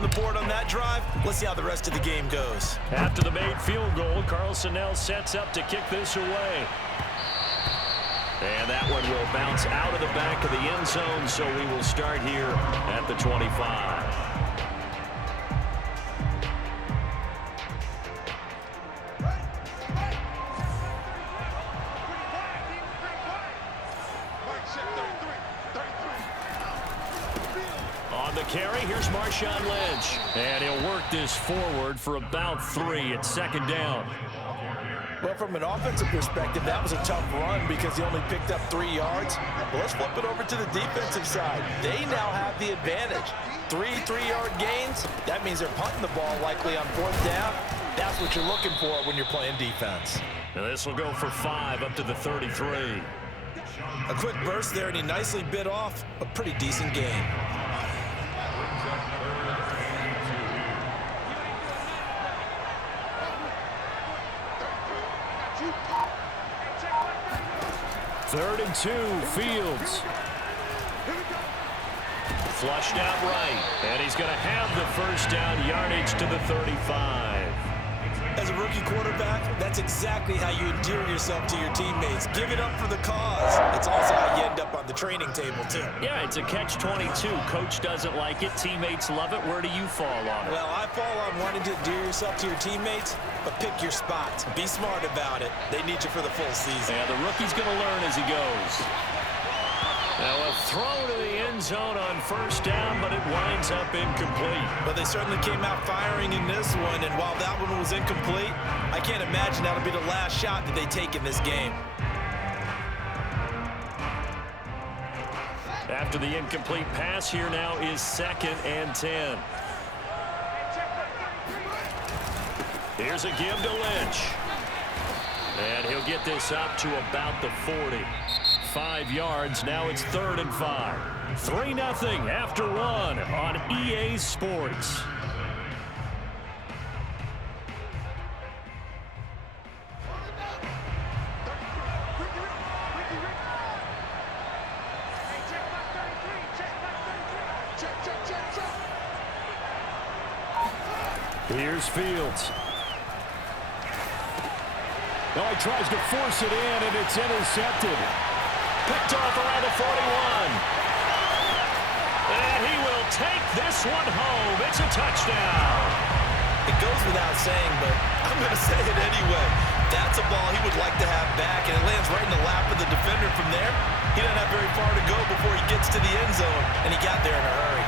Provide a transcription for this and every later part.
on the board on that drive. Let's see how the rest of the game goes. After the made field goal, Carlson now sets up to kick this away. And that one will bounce out of the back of the end zone, so we will start here at the 25. On the carry, here's Marshawn Lynch. And he'll work this forward for about 3 at second down. Well, from an offensive perspective, that was a tough run because he only picked up 3 yards. But let's flip it over to the defensive side. They now have the advantage. 3 3-yard gains. That means they're punting the ball likely on 4th down. That's what you're looking for when you're playing defense. And this will go for 5 up to the 33. A quick burst there, and he nicely bit off a pretty decent gain. Third and 2, Fields. Flushed out right, and he's going to have the first down yardage to the 35. As a rookie quarterback, that's exactly how you endear yourself to your teammates. Give it up for the cause. It's also how you end up on the training table, too. Yeah, it's a catch-22. Coach doesn't like it. Teammates love it. Where do you fall on it? Well, I fall on wanting to endear yourself to your teammates, but pick your spots. Be smart about it. They need you for the full season. Yeah, the rookie's going to learn as he goes. Now a throw to the end zone on first down, but it winds up incomplete. But they certainly came out firing in this one, and while that one was incomplete, I can't imagine that'll be the last shot that they take in this game. After the incomplete pass, here now is 2nd and 10. Here's a give to Lynch. And he'll get this up to about the 40. 5 yards, now it's 3rd and 5. 3-0 after 1 on EA Sports. Here's Fields. Now he tries to force it in, and it's intercepted. Picked off around the 41. And he will take this one home. It's a touchdown. It goes without saying, but I'm going to say it anyway. That's a ball he would like to have back, and it lands right in the lap of the defender from there. He doesn't have very far to go before he gets to the end zone, and he got there in a hurry.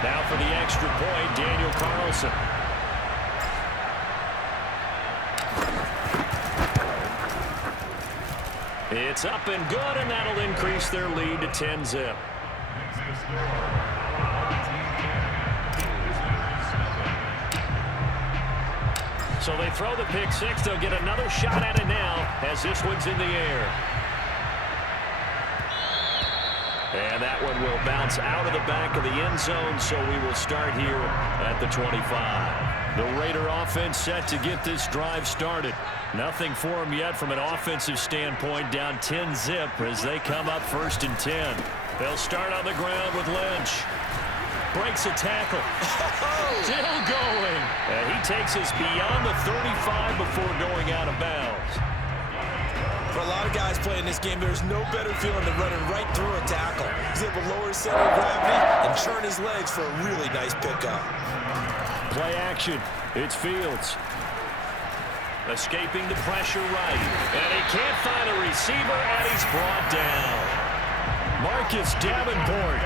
Now for the extra point, Daniel Carlson. It's up and good, and that'll increase their lead to 10-zip. So they throw the pick six. They'll get another shot at it now as this one's in the air. And that one will bounce out of the back of the end zone, so we will start here at the 25. The Raider offense set to get this drive started. Nothing for them yet from an offensive standpoint, down 10-zip as they come up 1st and 10. They'll start on the ground with Lynch. Breaks a tackle. Still going. And he takes us beyond the 35 before going out of bounds. For a lot of guys playing this game, there's no better feeling than running right through a tackle. He's able to lower his center of gravity and churn his legs for a really nice pickup. Play action. It's Fields. Escaping the pressure right. And he can't find a receiver, and he's brought down. Marcus Davenport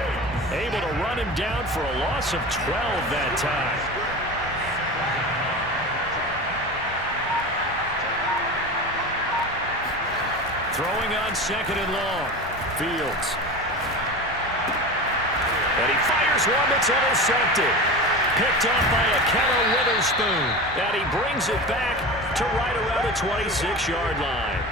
able to run him down for a loss of 12 that time. Throwing on 2nd and long. Fields. And he fires one that's intercepted. Picked up by a Kenna Witherspoon. And he brings it back to right around the 26-yard line.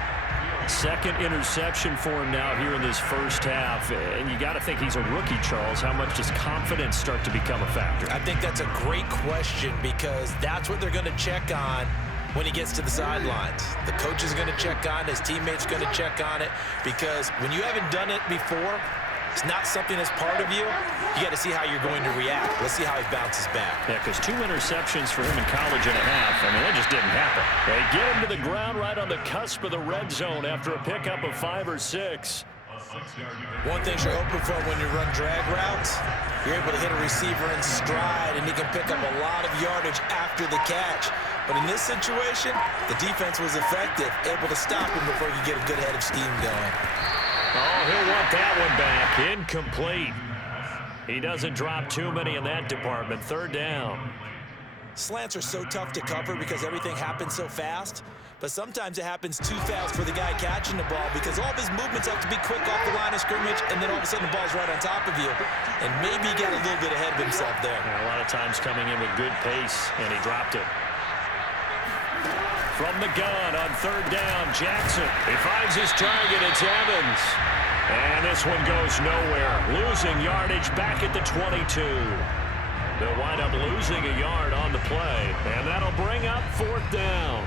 2nd interception for him now here in this first half. And you got to think he's a rookie, Charles. How much does confidence start to become a factor? I think that's a great question because that's what they're going to check on when he gets to the sidelines. The coach is going to check on it. His teammates going to check on it because when you haven't done it before, it's not something that's part of you, you got to see how you're going to react. Let's see how he bounces back. Yeah, because 2 interceptions for him in college and a half. I mean, that just didn't happen. They get him to the ground right on the cusp of the red zone after a pickup of 5 or 6. One thing you're hoping for when you run drag routes, you're able to hit a receiver in stride, and he can pick up a lot of yardage after the catch. But in this situation, the defense was effective, able to stop him before he could get a good head of steam going. Oh, he'll want that one back. Incomplete. He doesn't drop too many in that department. 3rd down. Slants are so tough to cover because everything happens so fast. But sometimes it happens too fast for the guy catching the ball because all of his movements have to be quick off the line of scrimmage, and then all of a sudden the ball's right on top of you. And maybe he got a little bit ahead of himself there. Yeah, a lot of times coming in with good pace, and he dropped it. From the gun on 3rd down, Jackson. He finds his target. It's Evans. And this one goes nowhere. Losing yardage back at the 22. They'll wind up losing a yard on the play, and that'll bring up 4th down.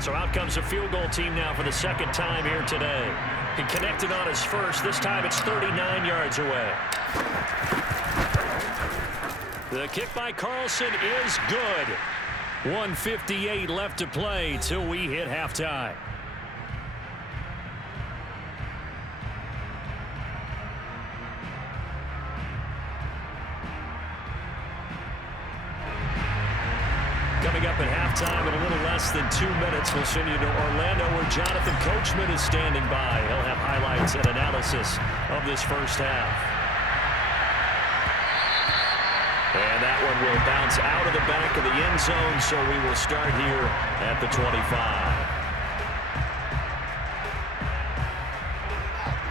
So out comes a field goal team now for the 2nd time here today. He connected on his first. This time it's 39 yards away. The kick by Carlson is good. 1:58 left to play till we hit halftime. Coming up at halftime in a little less than 2 minutes, we'll send you to Orlando where Jonathan Coachman is standing by. He'll have highlights and analysis of this first half. And that one will bounce out of the back of the end zone, so we will start here at the 25.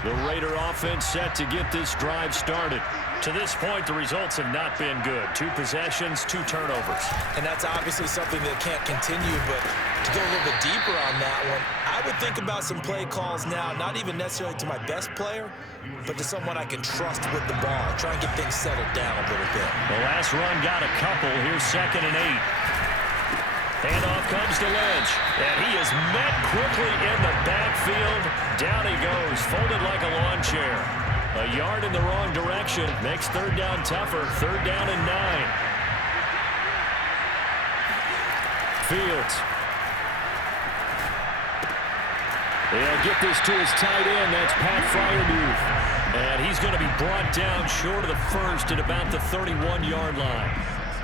The Raider offense set to get this drive started. To this point, the results have not been good. 2 possessions, 2 turnovers. And that's obviously something that can't continue, but to go a little bit deeper on that one, I would think about some play calls now, not even necessarily to my best player, but to someone I can trust with the ball. Try and get things settled down a little bit. The last run got a couple. Here's 2nd and 8. Handoff comes to Lynch, and he is met quickly in the backfield. Down he goes, folded like a lawn chair. A yard in the wrong direction makes 3rd down tougher. 3rd down and 9. Fields. They'll get this to his tight end. That's Pat Freiermuth. And he's going to be brought down short of the first at about the 31-yard line.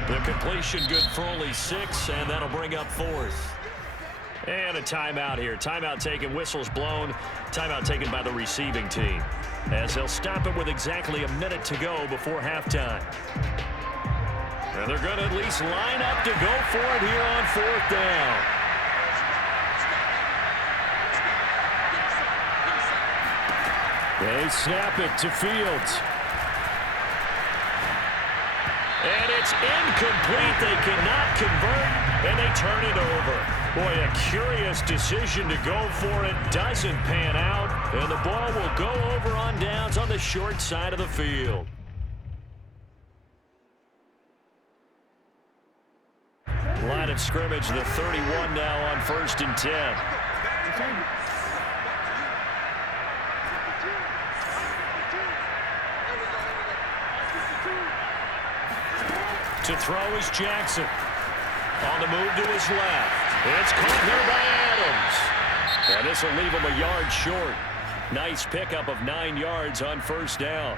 The completion good for only 6, and that'll bring up 4th. And a timeout here. Timeout taken, whistles blown. Timeout taken by the receiving team, as they'll stop it with exactly a minute to go before halftime. And they're going to at least line up to go for it here on 4th down. They snap it to Fields. And it's incomplete. They cannot convert, and they turn it over. Boy, a curious decision to go for it. Doesn't pan out, and the ball will go over on downs on the short side of the field. Line of scrimmage, the 31 now on 1st and 10. To throw is Jackson. On the move to his left. It's caught here by Adams. And this will leave him a yard short. Nice pickup of 9 yards on 1st down.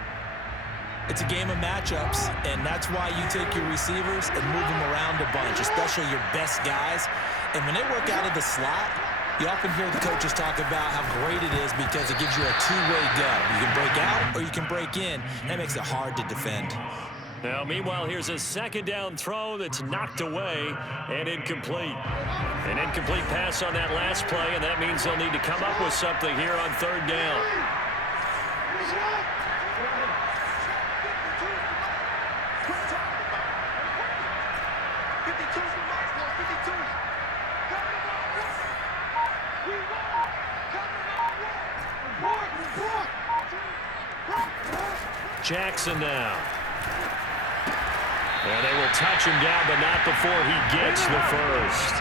It's a game of matchups, and that's why you take your receivers and move them around a bunch, especially your best guys. And when they work out of the slot, you often hear the coaches talk about how great it is because it gives you a two-way go. You can break out or you can break in. That makes it hard to defend. Now, meanwhile, here's a 2nd down throw that's knocked away and incomplete. An incomplete pass on that last play, and that means they'll need to come up with something here on 3rd down. Jackson now. And they will touch him down, but not before he gets the first.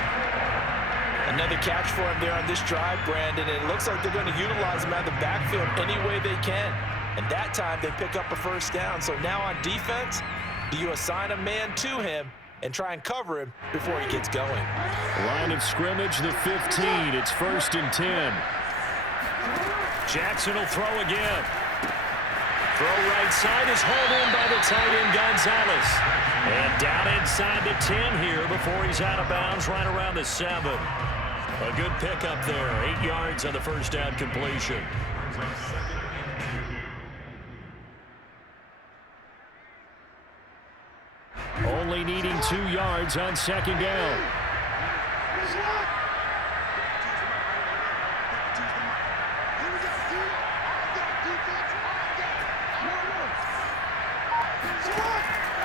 Another catch for him there on this drive, Brandon. And it looks like they're going to utilize him out of the backfield any way they can. And that time they pick up a first down. So now on defense, do you assign a man to him and try and cover him before he gets going? Line of scrimmage, the 15. It's 1st and 10. Jackson will throw again. Throw right side is hauled in by the tight end Gonzalez. And down inside the 10 here before he's out of bounds right around the 7. A good pickup there. 8 yards on the first down completion. Only needing 2 yards on 2nd down.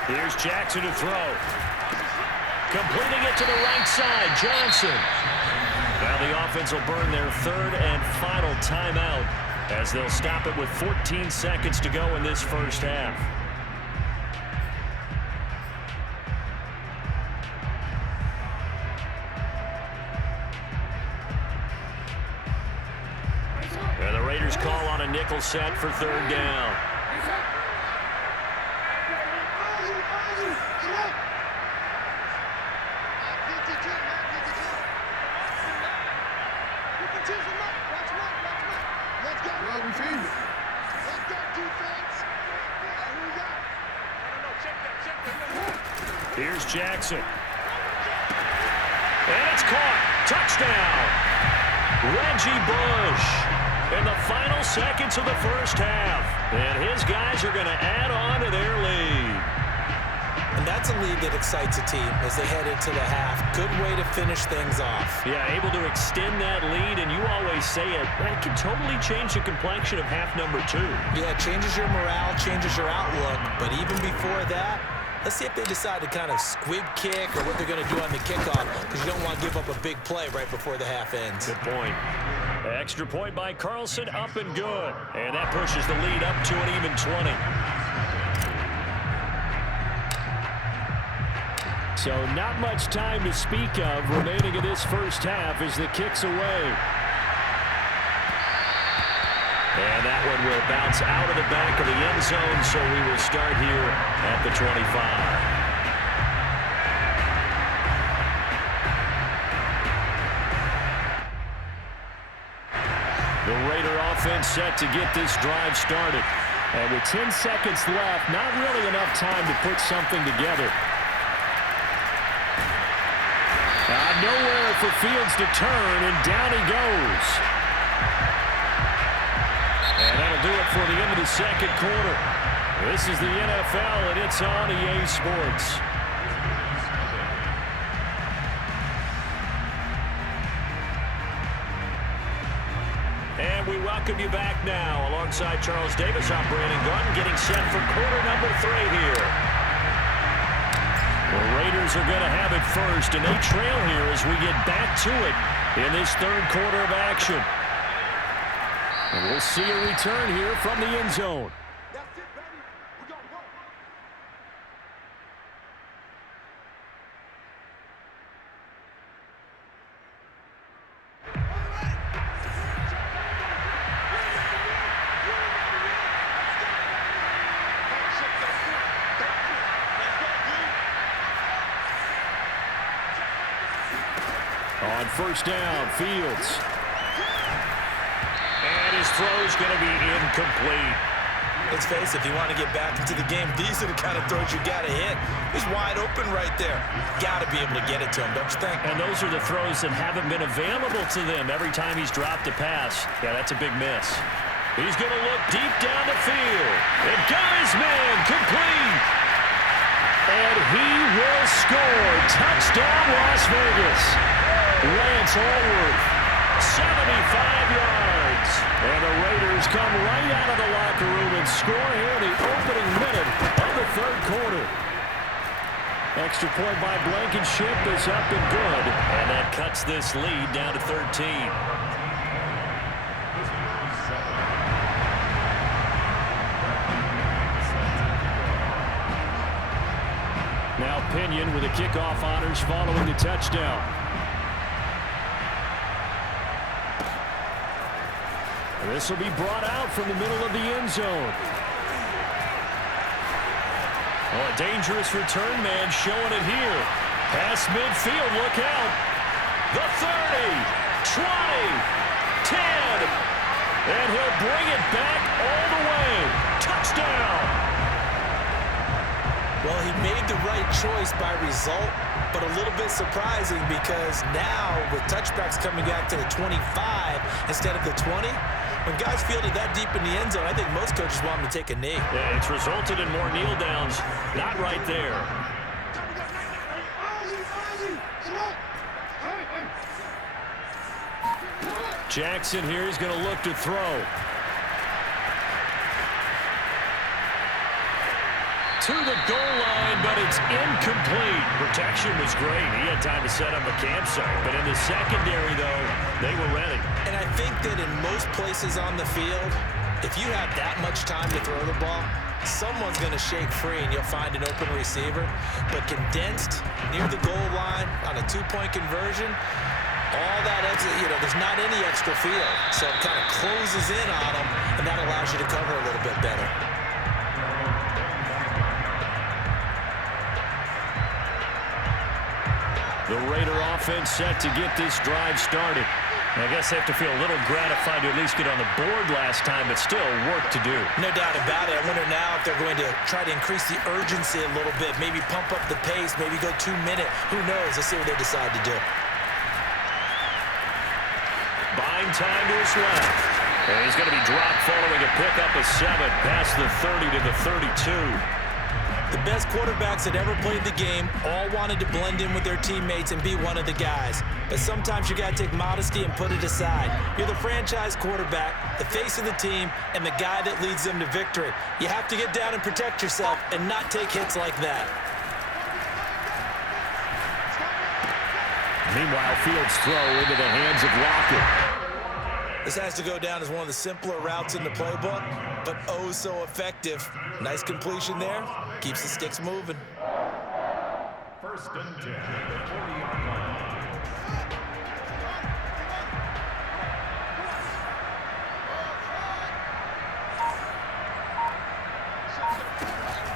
Here's Jackson to throw. Completing it to the right side, Johnson. Now the offense will burn their 3rd and final timeout as they'll stop it with 14 seconds to go in this first half. And the Raiders call on a nickel set for 3rd down. Here's Jackson. And it's caught. Touchdown. Reggie Bush in the final seconds of the first half. And his guys are going to add on to their lead. And that's a lead that excites a team as they head into the half. Good way to finish things off. Yeah, able to extend that lead, and you always say it can totally change the complexion of half number 2. Yeah, it changes your morale, changes your outlook. But even before that, let's see if they decide to kind of squib kick or what they're going to do on the kickoff, because you don't want to give up a big play right before the half ends. Good point. Extra point by Carlson, up and good. And that pushes the lead up to an even 20. So not much time to speak of remaining in this first half as the kick's away. And that one will bounce out of the back of the end zone, so we will start here at the 25. The Raider offense set to get this drive started. And with 10 seconds left, not really enough time to put something together. Nowhere for Fields to turn, and down he goes. And that'll do it for the end of the second quarter. This is the NFL, and it's on EA Sports. And we welcome you back now. Alongside Charles Davis, I'm Brandon Gunn, getting set for quarter number 3 here. The Raiders are going to have it first, and they trail here as we get back to it in this 3rd quarter of action. And we'll see a return here from the end zone. On first down, Fields. And his throw's going to be incomplete. Let's face it, if you want to get back into the game, these are the kind of throws you got to hit. He's wide open right there. Got to be able to get it to him, don't you think? And those are the throws that haven't been available to them every time he's dropped a pass. Yeah, that's a big miss. He's going to look deep down the field. And got his man complete. And he will score. Touchdown, Las Vegas. Lance Allworth, 75 yards. And the Raiders come right out of the locker room and score here in the opening minute of the 3rd quarter. Extra point by Blankenship is up and good. And that cuts this lead down to 13. Now Pinion with the kickoff honors following the touchdown. This will be brought out from the middle of the end zone. Oh, a dangerous return man showing it here. Past midfield, look out. The 30, 20, 10. And he'll bring it back all the way. Touchdown. Well, he made the right choice by result, but a little bit surprising because now with touchbacks coming back to the 25 instead of the 20, when guys field it that deep in the end zone, I think most coaches want them to take a knee. Yeah, it's resulted in more kneel downs. Not right there. Jackson here is going to look to throw. To the goal line, but it's incomplete. Protection was great. He had time to set up a campsite. But in the secondary, though, they were ready. And I think that in most places on the field, if you have that much time to throw the ball, someone's going to shake free and you'll find an open receiver. But condensed near the goal line on a two-point conversion, all that exit, there's not any extra field. So it kind of closes in on them, and that allows you to cover a little bit better. The Raider offense set to get this drive started. I guess they have to feel a little gratified to at least get on the board last time, but still work to do. No doubt about it. I wonder now if they're going to try to increase the urgency a little bit, maybe pump up the pace, maybe go 2-minute. Who knows? Let's see what they decide to do. Buying time to his left. And he's going to be dropped following a pickup of 7 past the 30 to the 32. The best quarterbacks that ever played the game all wanted to blend in with their teammates and be one of the guys. But sometimes you got to take modesty and put it aside. You're the franchise quarterback, the face of the team, and the guy that leads them to victory. You have to get down and protect yourself and not take hits like that. Meanwhile, Fields' throw into the hands of Lockett. This has to go down as one of the simpler routes in the playbook, but oh so effective. Nice completion there. Keeps the sticks moving. First and 10 at the 40-yard line.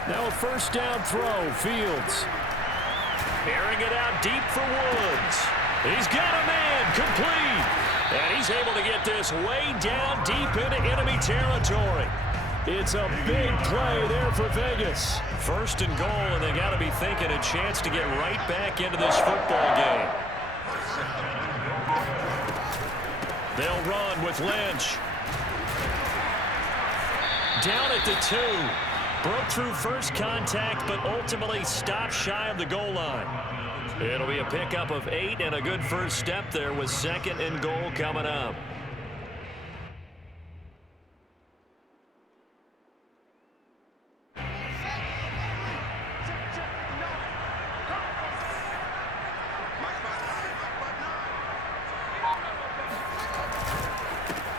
Now a first down throw, Fields. Airing it out deep for Woods. He's got a man, complete. And he's able to get this way down deep into enemy territory. It's a big play there for Vegas. First and goal, and they got to be thinking a chance to get right back into this football game. They'll run with Lynch. Down at the 2. Broke through first contact, but ultimately stopped shy of the goal line. It'll be a pickup of 8 and a good first step there with second and goal coming up.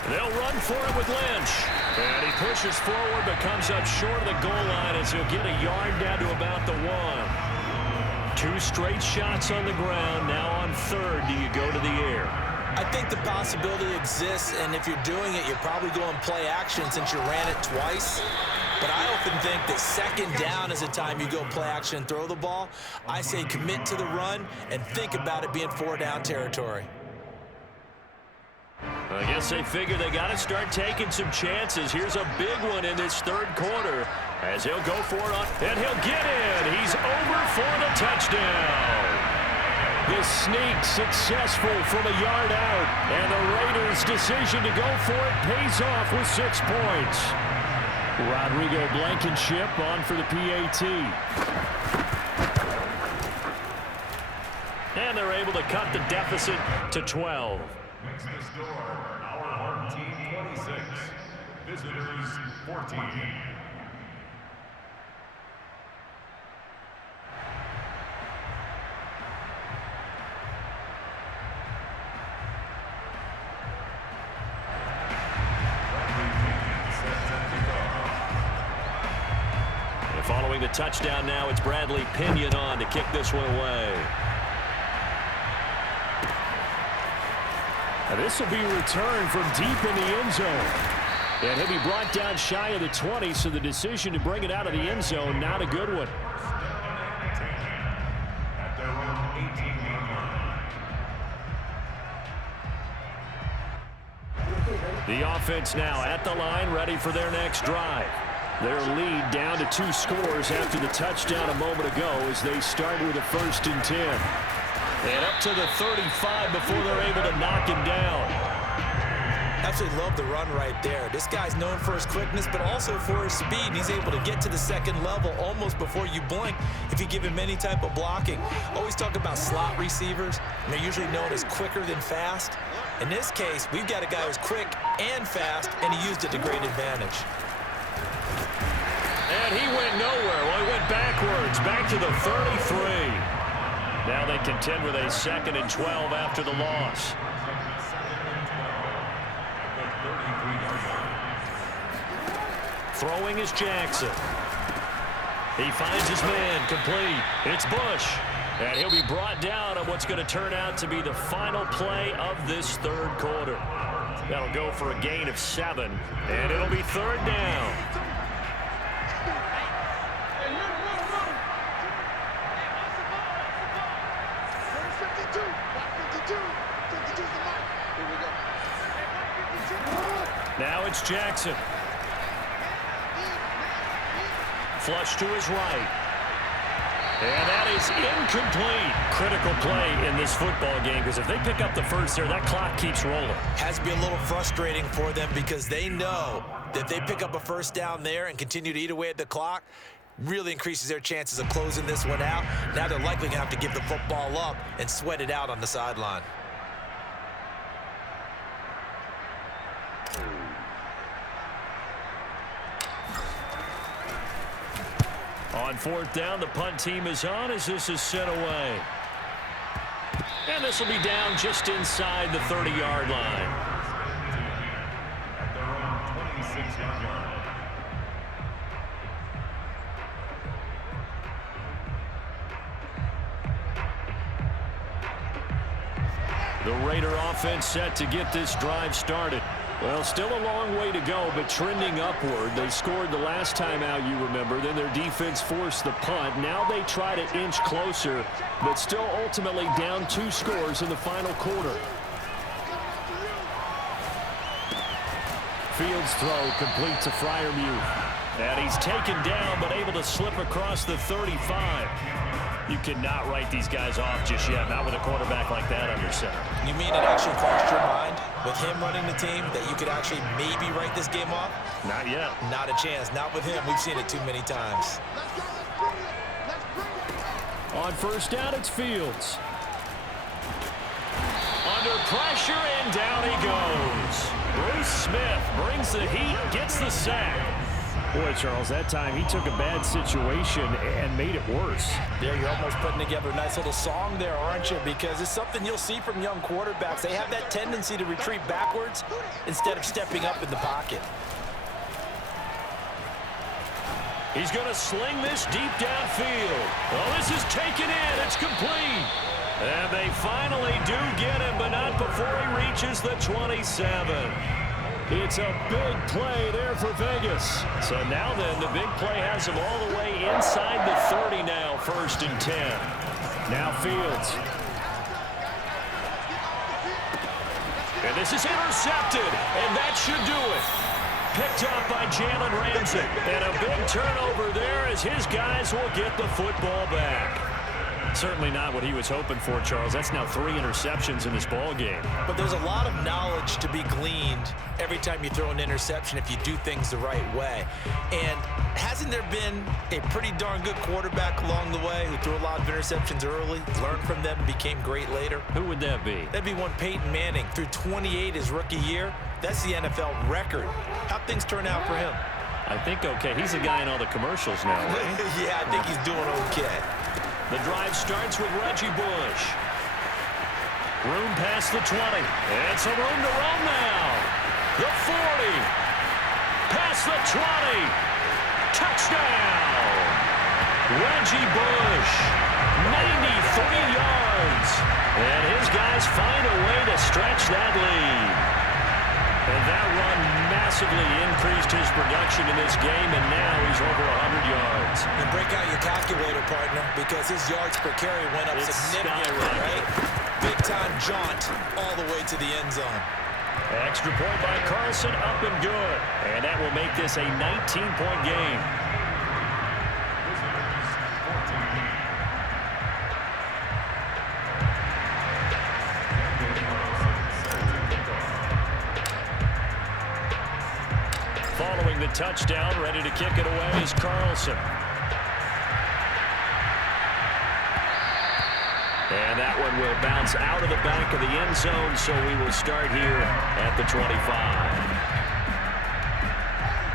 They'll run for it with Lynch. And he pushes forward but comes up short of the goal line as he'll get a yard down to about the 1. 2 straight shots on the ground. Now on third, do you go to the air? I think the possibility exists, and if you're doing it, you're probably going play action since you ran it twice. But I often think that second down is a time you go play action and throw the ball. I say commit to the run and think about it being 4-down territory. I guess they figure they got to start taking some chances. Here's a big one in this third quarter as he'll go for it, and he'll get in. He's over for the touchdown. The sneak successful from a yard out, and the Raiders' decision to go for it pays off with 6 points. Rodrigo Blankenship on for the PAT. And they're able to cut the deficit to 12. Makes the score our home team 26, visitors 14. scoring the touchdown now. It's Bradley Pinion on to kick this one away. And this will be returned from deep in the end zone. And he'll be brought down shy of the 20, so the decision to bring it out of the end zone, not a good one. The offense now at the line, ready for their next drive. Their lead down to 2 scores after the touchdown a moment ago as they start with a 1st and 10. And up to the 35 before they're able to knock him down. Absolutely love the run right there. This guy's known for his quickness, but also for his speed. He's able to get to the second level almost before you blink if you give him any type of blocking. Always talk about slot receivers, and they're usually known as quicker than fast. In this case, we've got a guy who's quick and fast, and he used it to great advantage. And he went nowhere. Well, he went backwards, back to the 33. Now they contend with a 2nd and 12 after the loss. Throwing is Jackson. He finds his man, complete. It's Bush. And he'll be brought down on what's going to turn out to be the final play of this 3rd quarter. That'll go for a gain of 7, and it'll be 3rd down. Now it's Jackson. Flush to his right. And that is incomplete. Critical play in this football game, because if they pick up the first there, that clock keeps rolling. Has to be a little frustrating for them because they know that if they pick up a 1st down there and continue to eat away at the clock, really increases their chances of closing this one out. Now they're likely going to have to give the football up and sweat it out on the sideline. On 4th down, the punt team is on as this is sent away. And this will be down just inside the 30-yard line. At their own 26-yard line. The Raider offense set to get this drive started. Well, still a long way to go, but trending upward. They scored the last time out, you remember. Then their defense forced the punt. Now they try to inch closer, but still ultimately down 2 scores in the final quarter. Fields' throw complete to Freiermuth. And he's taken down, but able to slip across the 35. You cannot write these guys off just yet, not with a quarterback like that under center. You mean it actually crossed your mind with him running the team that you could actually maybe write this game off? Not yet. Not a chance. Not with him. We've seen it too many times. On 1st down, it's Fields. Under pressure, and down he goes. Bruce Smith brings the heat, gets the sack. Boy, Charles, that time he took a bad situation and made it worse. Yeah, you're almost putting together a nice little song there, aren't you? Because it's something you'll see from young quarterbacks. They have that tendency to retreat backwards instead of stepping up in the pocket. He's going to sling this deep downfield. Oh, this is taken in. It's complete. And they finally do get him, but not before he reaches the 27. It's a big play there for Vegas. So now then, the big play has him all the way inside the 30 now, 1st and 10. Now Fields. And this is intercepted, and that should do it. Picked up by Jalen Ramsey. And a big turnover there as his guys will get the football back. Certainly not what he was hoping for, Charles. That's now 3 interceptions in this ball game. But there's a lot of knowledge to be gleaned every time you throw an interception if you do things the right way. And hasn't there been a pretty darn good quarterback along the way who threw a lot of interceptions early, learned from them, and became great later? Who would that be? That'd be one Peyton Manning. Threw 28 his rookie year. That's the NFL record. How'd things turn out for him? I think okay. He's a guy in all the commercials now, right? Yeah, I think he's doing okay. The drive starts with Reggie Bush. Room past the 20. And some room to run now. The 40. Past the 20. Touchdown. Reggie Bush, 93 yards. And his guys find a way to stretch that lead. And that run massively increased his production in this game, and now he's over 100 yards. And break out your calculator, partner, because his yards per carry went up significantly, right? Big-time jaunt all the way to the end zone. Extra point by Carlson, up and good. And that will make this a 19-point game. Following the touchdown, ready to kick it away is Carlson. And that one will bounce out of the back of the end zone, so we will start here at the 25.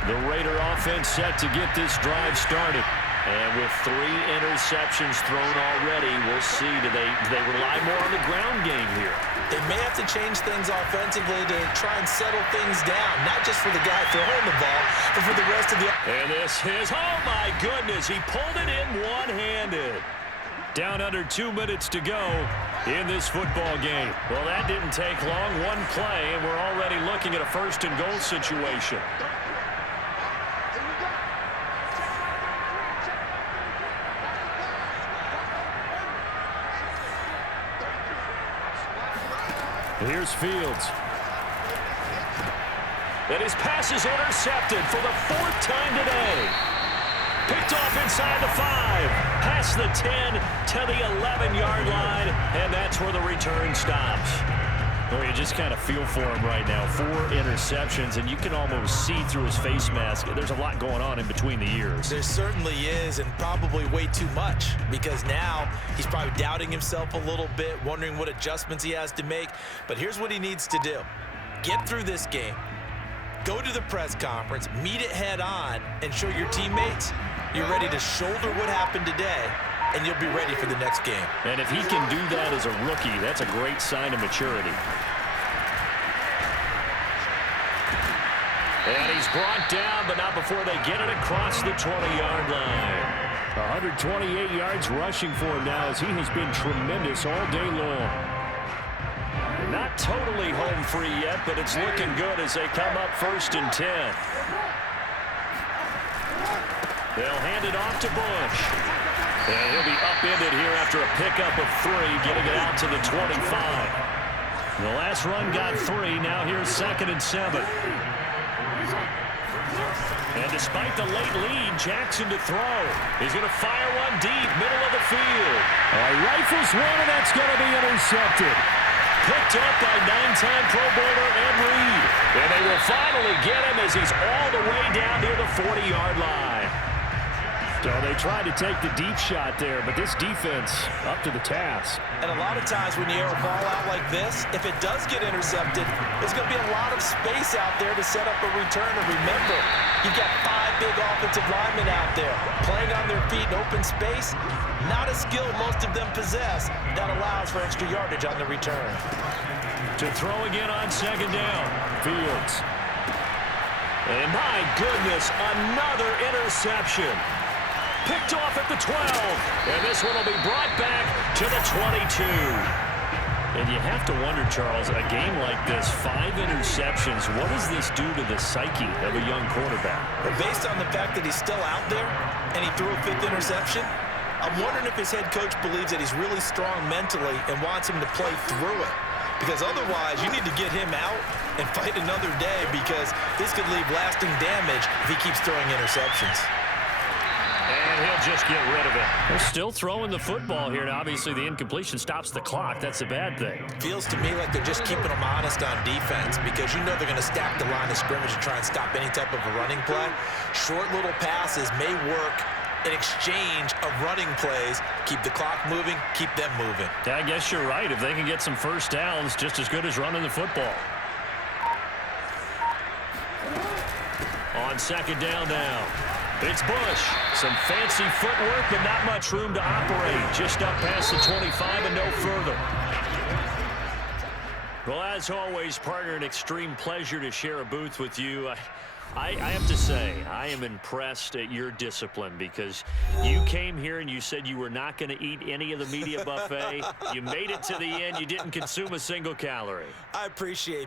The Raider offense set to get this drive started. And with 3 interceptions thrown already, we'll see, do they rely more on the ground game here? They may have to change things offensively to try and settle things down, not just for the guy throwing the ball, but for the rest of the... And this is, oh my goodness, he pulled it in one-handed. Down under 2 minutes to go in this football game. Well, that didn't take long. One play, and we're already looking at a first-and-goal situation. Here's Fields. And his pass is intercepted for the 4th time today. Picked off inside the 5, past the 10 to the 11-yard line, and that's where the return stops. Well, you just kind of feel for him right now. 4 interceptions, and you can almost see through his face mask. There's a lot going on in between the ears. There certainly is, and probably way too much, because now he's probably doubting himself a little bit, wondering what adjustments he has to make. But here's what he needs to do. Get through this game. Go to the press conference, meet it head on, and show your teammates you're ready to shoulder what happened today, and you'll be ready for the next game. And if he can do that as a rookie, that's a great sign of maturity. And he's brought down, but not before they get it across the 20-yard line. 128 yards rushing for him now, as he has been tremendous all day long. Not totally home free yet, but it's looking good as they come up 1st and 10. They'll hand it off to Bush. And he'll be upended here after a pickup of 3, getting it out to the 25. The last run got 3. Now here's 2nd and 7. And despite the late lead, Jackson to throw. He's going to fire one deep, middle of the field. Rifles one, and that's going to be intercepted. Picked up by 9-time Pro Bowler Ed Reed. And they will finally get him as he's all the way down near the 40-yard line. So they tried to take the deep shot there, but this defense up to the task. And a lot of times when you air a ball out like this, if it does get intercepted, there's going to be a lot of space out there to set up a return. And remember, you've got 5 big offensive linemen out there playing on their feet in open space. Not a skill most of them possess that allows for extra yardage on the return. To throw again on 2nd down. Fields. And my goodness, another interception. Picked off at the 12. And this one will be brought back to the 22. And you have to wonder, Charles, a game like this, 5 interceptions, what does this do to the psyche of a young quarterback? But based on the fact that he's still out there and he threw a 5th interception, I'm wondering if his head coach believes that he's really strong mentally and wants him to play through it. Because otherwise, you need to get him out and fight another day, because this could leave lasting damage if he keeps throwing interceptions. And he'll just get rid of it. They're still throwing the football here, and obviously the incompletion stops the clock. That's a bad thing. Feels to me like they're just keeping them honest on defense, because you know they're going to stack the line of scrimmage and try and stop any type of a running play. Short little passes may work in exchange of running plays. Keep the clock moving, keep them moving. Yeah, I guess you're right. If they can get some first downs, just as good as running the football. On 2nd down now. It's Bush. Some fancy footwork, but not much room to operate. Just up past the 25 and no further. Well, as always, partner, an extreme pleasure to share a booth with you. I have to say, I am impressed at your discipline because you came here and you said you were not going to eat any of the media buffet. You made it to the end. You didn't consume a single calorie. I appreciate